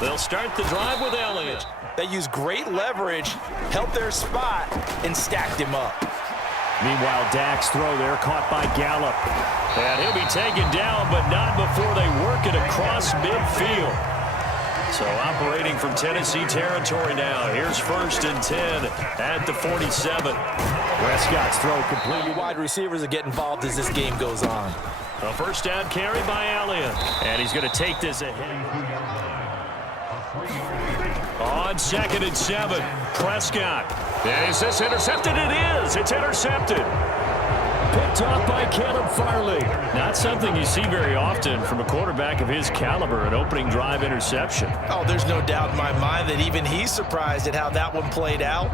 They'll start the drive with Elliott. They used great leverage, held their spot, and stacked him up. Meanwhile, Dak's throw there caught by Gallup. And he'll be taken down, but not before they work it across midfield. So operating from Tennessee territory now. Here's 1st and 10 at the 47. Prescott's throw complete. Wide receivers will get involved as this game goes on. A first down carry by Elliott. And he's going to take this ahead. On 2nd and 7, Prescott. And is this intercepted? It is. It's intercepted. Picked off by Caleb Farley. Not something you see very often from a quarterback of his caliber, an opening drive interception. Oh, there's no doubt in my mind that even he's surprised at how that one played out.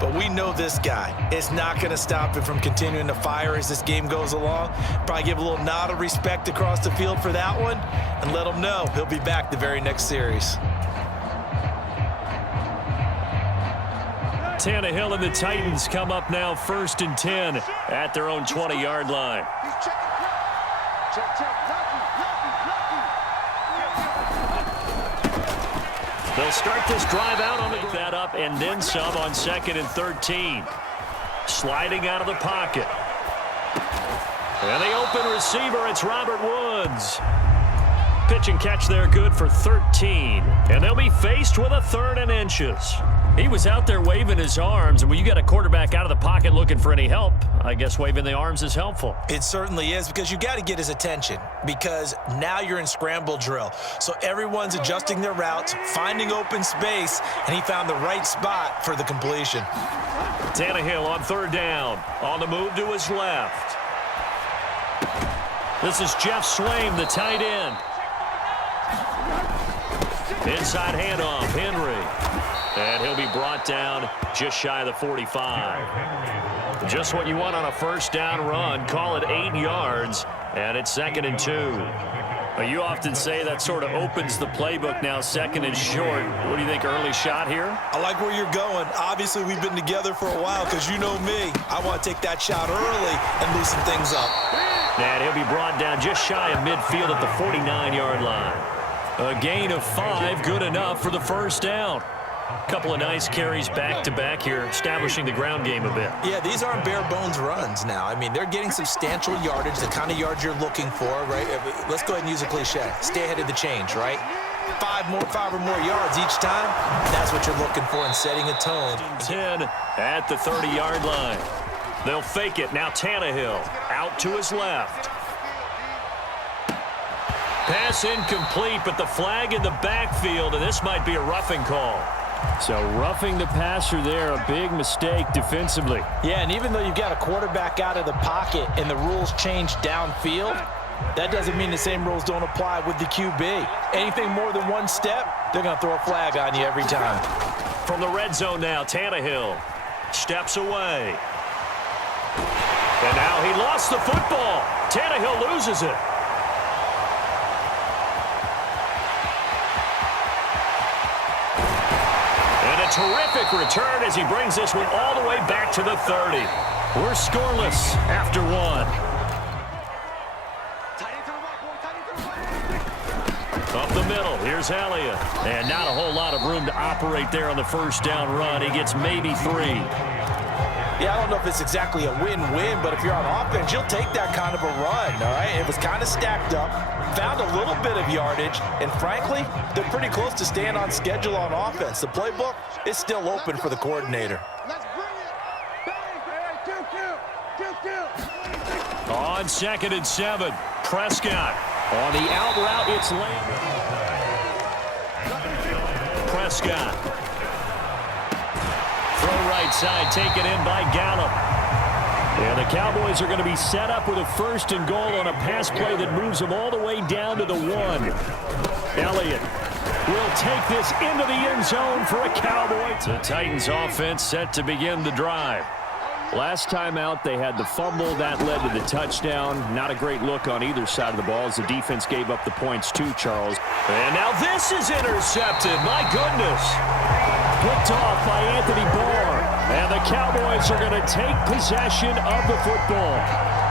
But we know this guy. It's not going to stop him from continuing to fire as this game goes along. Probably give a little nod of respect across the field for that one and let him know he'll be back the very next series. Tannehill and the Titans come up now 1st and 10 at their own 20-yard line. They'll start this drive out on the that up and then some on 2nd and 13. Sliding out of the pocket. And the open receiver, it's Robert Woods. Pitch and catch there good for 13. And they'll be faced with a 3rd and inches. He was out there waving his arms, and when you got a quarterback out of the pocket looking for any help, I guess waving the arms is helpful. It certainly is, because you got to get his attention, because now you're in scramble drill. So everyone's adjusting their routes, finding open space, and he found the right spot for the completion. Tannehill on 3rd down, on the move to his left. This is Jeff Swaim, the tight end. Inside handoff, Henry. And he'll be brought down just shy of the 45. Just what you want on a first down run. Call it 8 yards, and it's 2nd and 2. You often say that sort of opens the playbook now, 2nd and short. What do you think, early shot here? I like where you're going. Obviously, we've been together for a while because you know me. I want to take that shot early and loosen things up. And he'll be brought down just shy of midfield at the 49-yard line. A gain of 5, good enough for the first down. Couple of nice carries back-to-back here, establishing the ground game a bit. Yeah, these aren't bare-bones runs now. I mean, they're getting substantial yardage, the kind of yards you're looking for, right? Let's go ahead and use a cliche. Stay ahead of the change, right? 5 or more yards each time, that's what you're looking for in setting a tone. 10 at the 30-yard line. They'll fake it. Now Tannehill out to his left. Pass incomplete, but the flag in the backfield, and this might be a roughing call. So roughing the passer there, a big mistake defensively. Yeah, and even though you've got a quarterback out of the pocket and the rules change downfield, that doesn't mean the same rules don't apply with the QB. Anything more than one step, they're going to throw a flag on you every time. From the red zone now, Tannehill steps away. And now he lost the football. Tannehill loses it. Terrific return as he brings this one all the way back to the 30. We're scoreless after 1. Up the middle, here's Elliott. And not a whole lot of room to operate there on the first down run. He gets maybe 3. Yeah, I don't know if it's exactly a win-win, but if you're on offense, you'll take that kind of a run, all right? It was kind of stacked up, found a little bit of yardage, and frankly, they're pretty close to staying on schedule on offense. The playbook is still open for the coordinator. Let's bring it. Bang, bang, On 2nd and 7, Prescott. On the out route, it's landed. Prescott. Throw right side, taken in by Gallup. And the Cowboys are going to be set up with a 1st and goal on a pass play that moves them all the way down to the 1. Elliott will take this into the end zone for a Cowboy. The Titans offense set to begin the drive. Last time out, they had the fumble. That led to the touchdown. Not a great look on either side of the ball as the defense gave up the points too, Charles. And now this is intercepted. My goodness. Picked off by Anthony Barr. And the Cowboys are going to take possession of the football.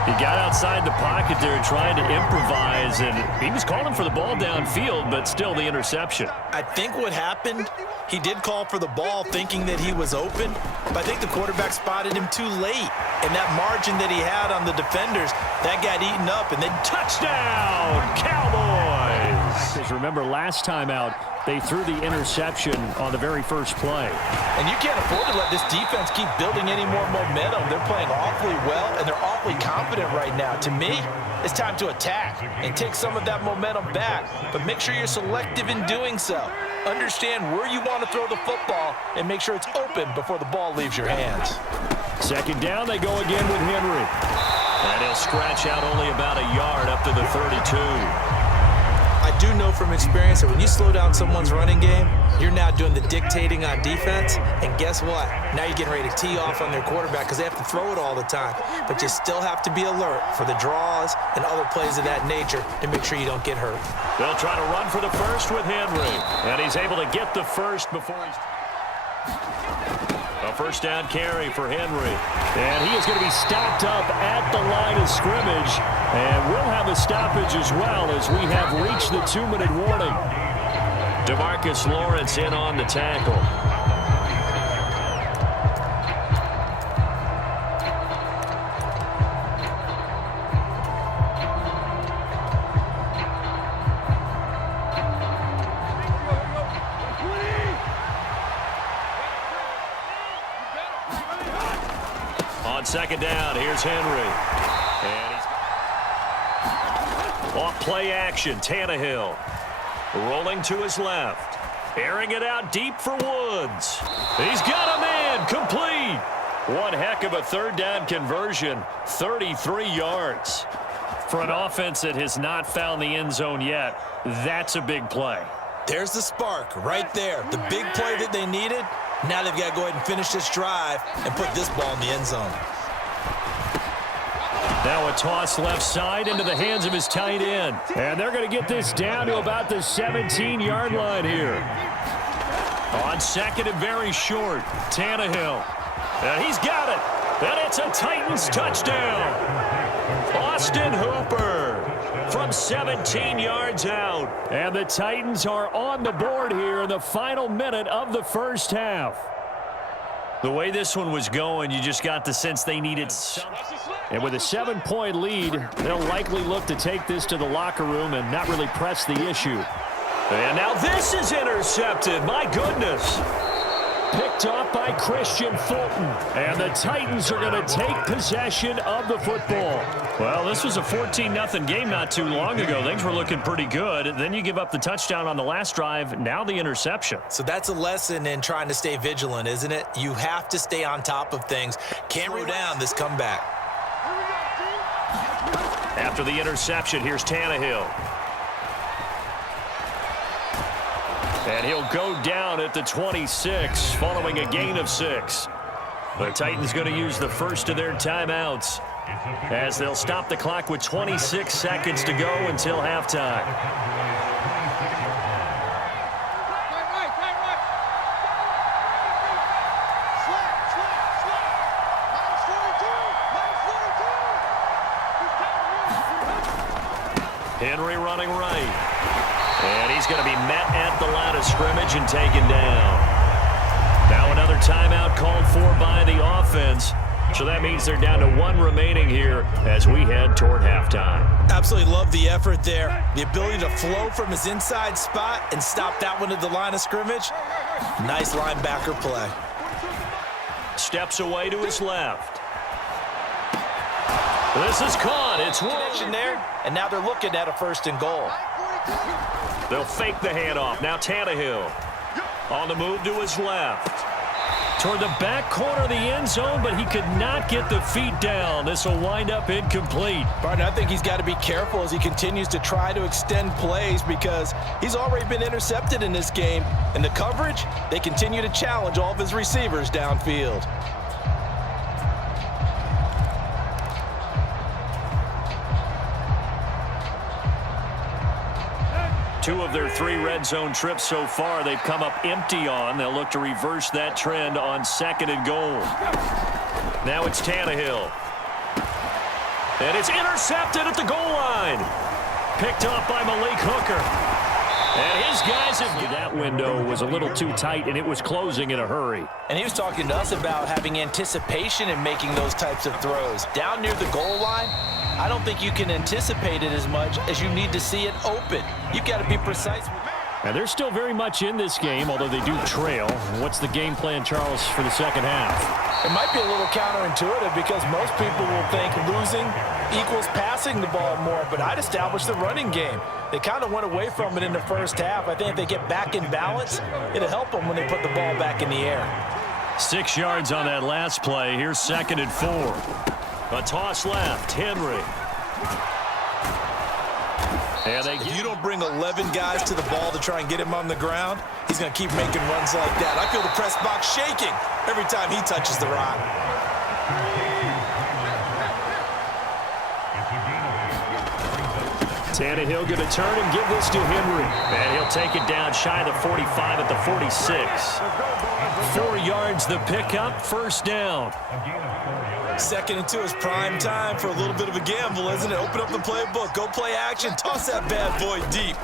He got outside the pocket there trying to improvise, and he was calling for the ball downfield, but still the interception. I think what happened, he did call for the ball thinking that he was open, but I think the quarterback spotted him too late. And that margin that he had on the defenders, that got eaten up, and then touchdown, Cowboys! Because remember, last time out, they threw the interception on the very first play. And you can't afford to let this defense keep building any more momentum. They're playing awfully well, and they're awfully confident right now. To me, it's time to attack and take some of that momentum back, but make sure you're selective in doing so. Understand where you want to throw the football and make sure it's open before the ball leaves your hands. Second down, they go again with Henry. And he'll scratch out only about a yard up to the 32. I do know from experience that when you slow down someone's running game, you're now doing the dictating on defense. And guess what? Now you're getting ready to tee off on their quarterback because they have to throw it all the time. But you still have to be alert for the draws and other plays of that nature to make sure you don't get hurt. They'll try to run for the first with Henry. And he's able to get the first before he's... A first down carry for Henry. And he is going to be stopped up at the line of scrimmage. And we'll have a stoppage as well as we have reached the 2-minute warning. DeMarcus Lawrence in on the tackle. On second down, here's Henry. And he's off play action, Tannehill. Rolling to his left. Airing it out deep for Woods. He's got a man, complete. One heck of a third down conversion, 33 yards. For an offense that has not found the end zone yet, that's a big play. There's the spark right there. The big play that they needed. Now they've got to go ahead and finish this drive and put this ball in the end zone. Now a toss left side into the hands of his tight end. And they're going to get this down to about the 17-yard line here. On second and very short, Tannehill. And he's got it. And it's a Titans touchdown. Austin Hooper from 17 yards out. And the Titans are on the board here in the final minute of the first half. The way this one was going, you just got the sense they needed. And with a 7-point lead, they'll likely look to take this to the locker room and not really press the issue. And now this is intercepted. My goodness. Picked off by Christian Fulton. And the Titans are going to take possession of the football. Well, this was a 14-0 game not too long ago. Things were looking pretty good. Then you give up the touchdown on the last drive. Now the interception. So that's a lesson in trying to stay vigilant, isn't it? You have to stay on top of things. Can't slow down this comeback. After the interception, here's Tannehill. And he'll go down at the 26 following a gain of 6. The Titans going to use the first of their timeouts as they'll stop the clock with 26 seconds to go until halftime. Henry running right. And he's going to be met at the line of scrimmage and taken down. Now another timeout called for by the offense. So that means they're down to 1 remaining here as we head toward halftime. Absolutely love the effort there. The ability to flow from his inside spot and stop that one at the line of scrimmage. Nice linebacker play. Steps away to his left. This is caught. It's connection there, and now they're looking at a 1st and goal. They'll fake the handoff. Now Tannehill on the move to his left. Toward the back corner of the end zone, but he could not get the feet down. This will wind up incomplete. Barton, I think he's got to be careful as he continues to try to extend plays because he's already been intercepted in this game. And the coverage, they continue to challenge all of his receivers downfield. Two of their 3 red zone trips so far, they've come up empty on. They'll look to reverse that trend on 2nd and goal. Now it's Tannehill. And it's intercepted at the goal line. Picked off by Malik Hooker. And his guys have... That window was a little too tight, and it was closing in a hurry. And he was talking to us about having anticipation in making those types of throws. Down near the goal line, I don't think you can anticipate it as much as you need to see it open. You've got to be precise. And they're still very much in this game, although they do trail. What's the game plan, Charles, for the second half? It might be a little counterintuitive because most people will think losing equals passing the ball more, but I'd establish the running game. They kind of went away from it in the first half. I think if they get back in balance, it'll help them when they put the ball back in the air. 6 yards on that last play. Here's 2nd and 4. A toss left. Henry. And if you don't bring 11 guys to the ball to try and get him on the ground, he's going to keep making runs like that. I feel the press box shaking every time he touches the rock. Tannehill going to turn and give this to Henry. And he'll take it down shy of the 45 at the 46. 4 yards the pickup, 1st down. 2nd and 2 is prime time for a little bit of a gamble, isn't it? Open up the playbook, go play action, toss that bad boy deep.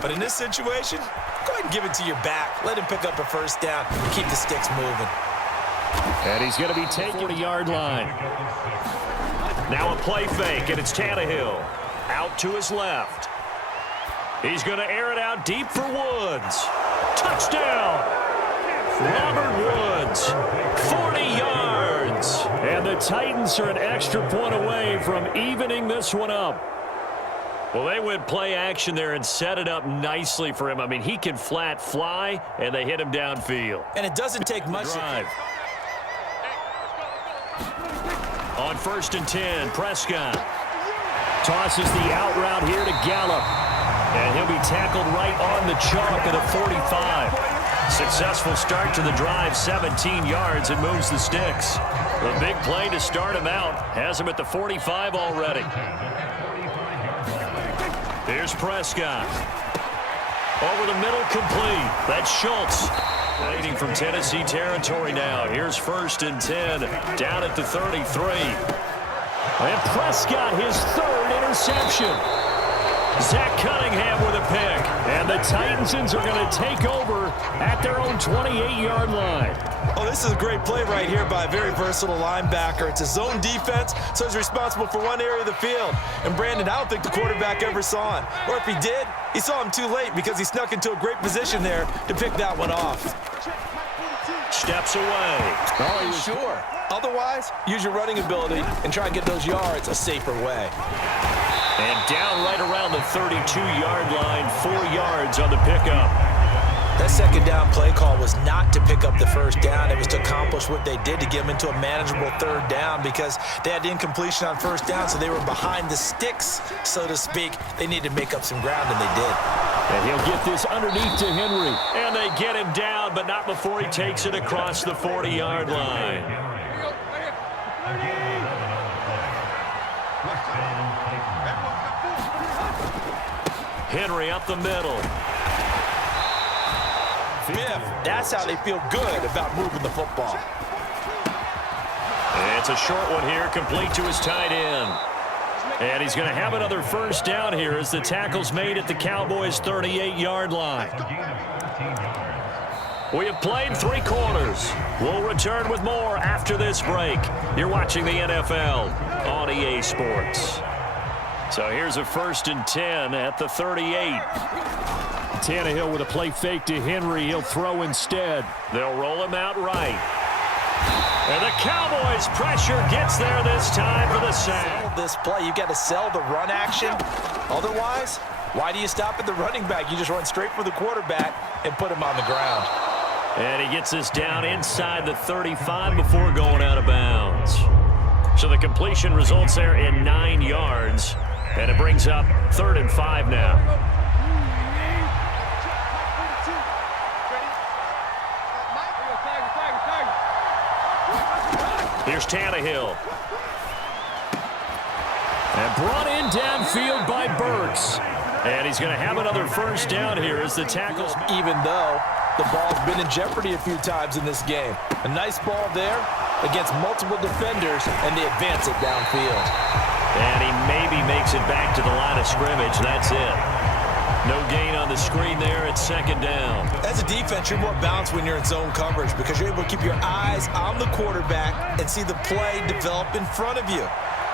But in this situation, go ahead and give it to your back. Let him pick up a 1st down, keep the sticks moving. And he's going to be taking 40-yard line. Now a play fake, and it's Tannehill. Out to his left. He's going to air it out deep for Woods. Touchdown! Robert Woods, 40 yards. And the Titans are an extra point away from evening this one up. Well, they went play action there and set it up nicely for him. I mean, he can flat fly, and they hit him downfield. And it doesn't take much. Drive. On 1st and 10, Prescott tosses the out route here to Gallup. And he'll be tackled right on the chalk at a 45. Successful start to the drive, 17 yards, and moves the sticks. The big play to start him out has him at the 45 already. Here's Prescott. Over the middle, complete. That's Schultz. Waiting from Tennessee territory now. Here's 1st and 10, down at the 33. And Prescott, his 3rd interception. Zach Cunningham with a pick. And the Titansons are going to take over at their own 28-yard line. Oh, this is a great play right here by a very versatile linebacker. It's a zone defense, so he's responsible for one area of the field. And Brandon, I don't think the quarterback ever saw him. Or if he did, he saw him too late because he snuck into a great position there to pick that one off. Steps away. Oh, sure. Otherwise, use your running ability and try and get those yards a safer way. And down right around the 32-yard line, 4 yards on the pickup. That 2nd down play call was not to pick up the 1st down. It was to accomplish what they did to get them into a manageable 3rd down because they had incompletion on 1st down, so they were behind the sticks, so to speak. They needed to make up some ground, and they did. And he'll get this underneath to Henry. And they get him down, but not before he takes it across the 40-yard line. Henry up the middle. Biff, that's how they feel good about moving the football. It's a short one here, complete to his tight end. And he's going to have another 1st down here as the tackle's made at the Cowboys' 38-yard line. We have played 3 quarters. We'll return with more after this break. You're watching the NFL on EA Sports. So here's a 1st and 10 at the 38. Tannehill with a play fake to Henry. He'll throw instead. They'll roll him out right. And the Cowboys pressure gets there this time for the sack. This play, you got to sell the run action. Otherwise, why do you stop at the running back? You just run straight for the quarterback and put him on the ground. And he gets this down inside the 35 before going out of bounds. So the completion results there in 9 yards. And it brings up 3rd and 5 now. Here's Tannehill. And brought in downfield by Burks. And he's going to have another 1st down here as the tackles. Even though the ball's been in jeopardy a few times in this game. A nice ball there against multiple defenders, and they advance it downfield. And he maybe makes it back to the line of scrimmage. That's it. No gain on the screen there. It's second down. As a defense, you're more balanced when you're in zone coverage because you're able to keep your eyes on the quarterback and see the play develop in front of you.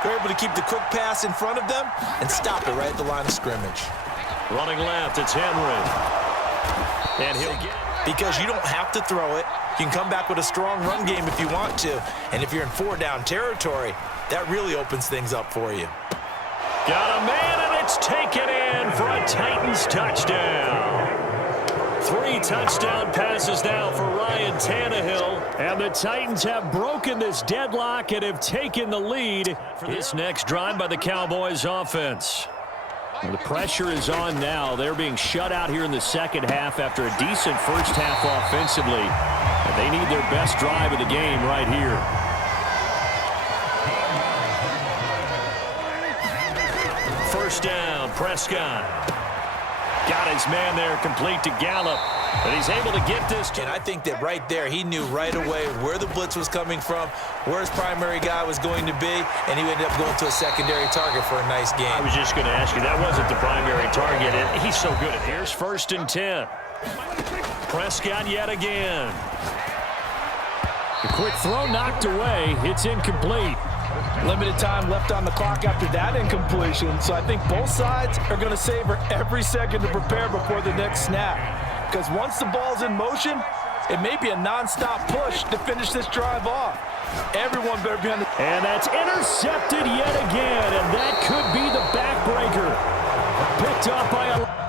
You're able to keep the quick pass in front of them and stop it right at the line of scrimmage. Running left, it's Henry. And he'll get it. Because you don't have to throw it. You can come back with a strong run game if you want to. And if you're in four-down territory, that really opens things up for you. Got a man, and it's taken in for a Titans touchdown. 3 touchdown passes now for Ryan Tannehill. And the Titans have broken this deadlock and have taken the lead for this next drive by the Cowboys offense. And the pressure is on now. They're being shut out here in the second half after a decent first half offensively. And they need their best drive of the game right here. First down, Prescott. Got his man there complete to Gallup. But he's able to get this. And I think that right there, he knew right away where the blitz was coming from, where his primary guy was going to be, and he ended up going to a secondary target for a nice game. I was just going to ask you, that wasn't the primary target, and he's so good at it. Here's first and 10. Prescott yet again. The quick throw knocked away. It's incomplete. Limited time left on the clock after that incompletion, so I think both sides are going to savor every second to prepare before the next snap. Because once the ball's in motion, it may be a non-stop push to finish this drive off. Everyone better be on the... And that's intercepted yet again, and that could be the backbreaker. Picked up by a...